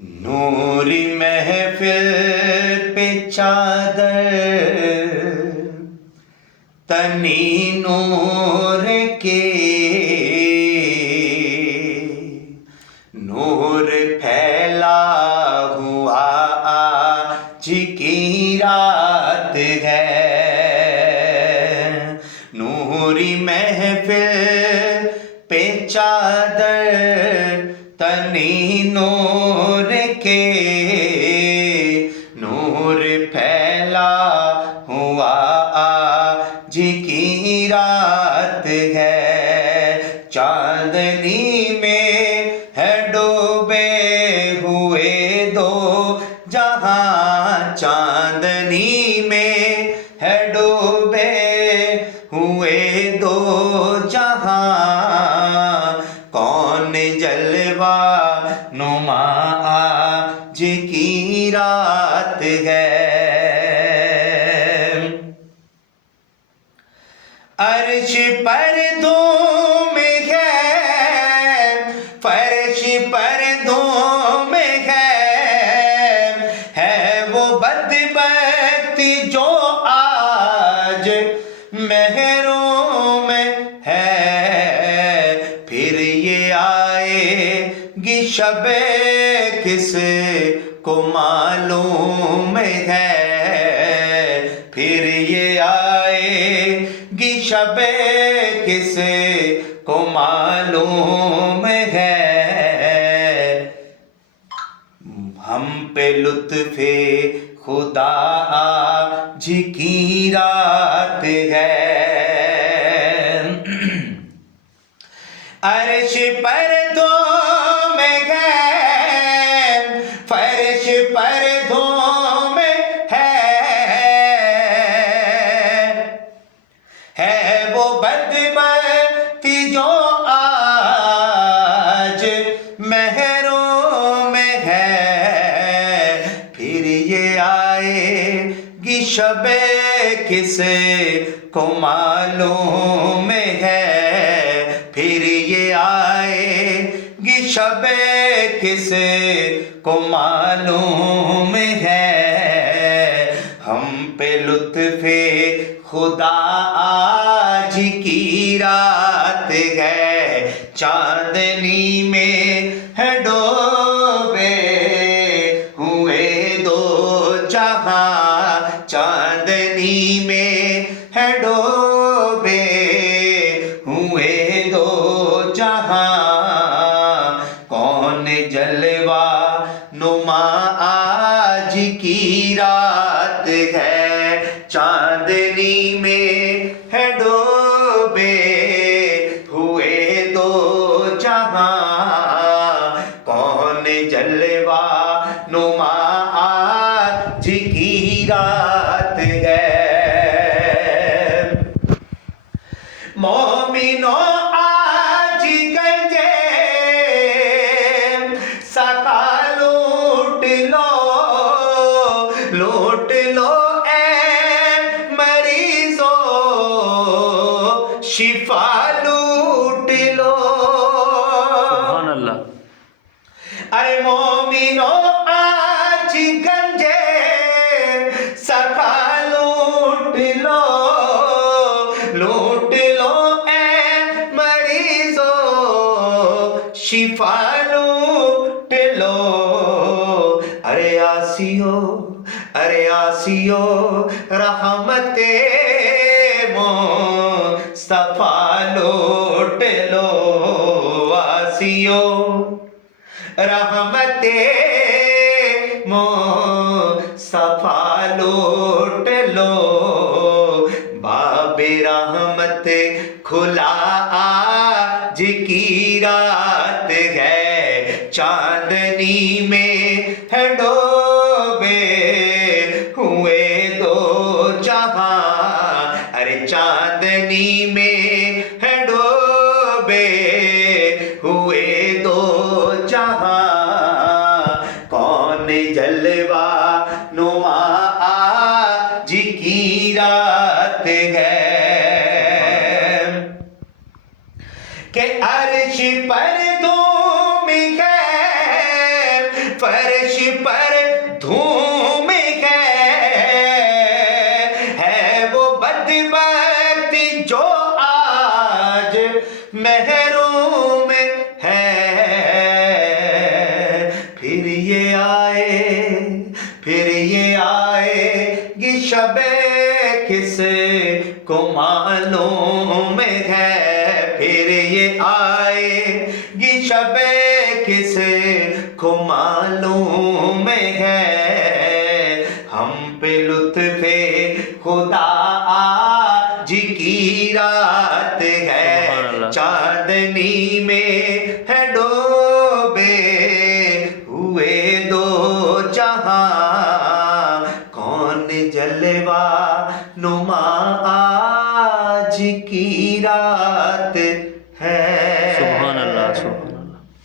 نوری محفل پہ چادر تنی نور کے، نور پھیلا ہوا آج کی رات ہے، نوری محفل پہ چادر تنی نور کے، نور پھیلا ہوا آج کی رات ہے، چاندنی میں ہے ڈوبے ہوئے دو جہاں، چاندنی میں ہے ڈوبے ہوئے دو جہاں، کون جلوہ نما آج کی رات ہے، عرش پر دھوم ہے، فرش پر دھوم ہے وہ بدبخت جو آج محروم ہے، پھر یہ آئے گی شب کس کو معلوم ہے، پھر یہ آئے گی شب کس کو معلوم ہے، ہم پہ لطف خدا آج کی رات ہے، عرش پر دھوم ہے، فرش پر دھوم ہے وہ بدبخت جو آج محروم ہے، پھر یہ آئے گی شب کس کو معلوم ہے، پھر یہ آئے گی شب کس کو معلوم ہے، ہم پہ لطف خدا آج کی رات ہے، چاندنی میں ہے ڈوبے ہوئے دو جہاں، چاندنی میں ہے ڈوبے ہوئے دو جہاں، کون جلوہ نما آج کی رات ہے، چاندنی میں ہے ڈوبے ہوئے دو جہاں، کون جلوہ نما آج کی رات ہے، مومنوں آج گنجے سکا لوٹ لو، لوٹ لو شفا لوٹ لو، سبحان اللہ، ارے مومنوں آج گنجے سکا لوٹ لو، لوٹ لو اے مریضو شفا لوٹ لو، ارے آسیو ارے آسیو رحمت مصطفیٰ لوٹ لو، آسیو رحمت مصطفیٰ لوٹ لو، باب رحمت کھلا آج کی رات ہے، چاندنی میں ہے ڈوبے ہوئے دو جہاں، ارے چاندنی میں ہے ڈوبے ہوئے دو جہاں، کون جلوہ نما آج کی رات ہے، کہ عرش پر دھوم ہے، فرش پر دھوم ہے وہ بدبخت جو آج محروم ہے. پھر یہ آئے گی شب کس کو معلوم ہے. پھر یہ آئے گی شب کس کو معلوم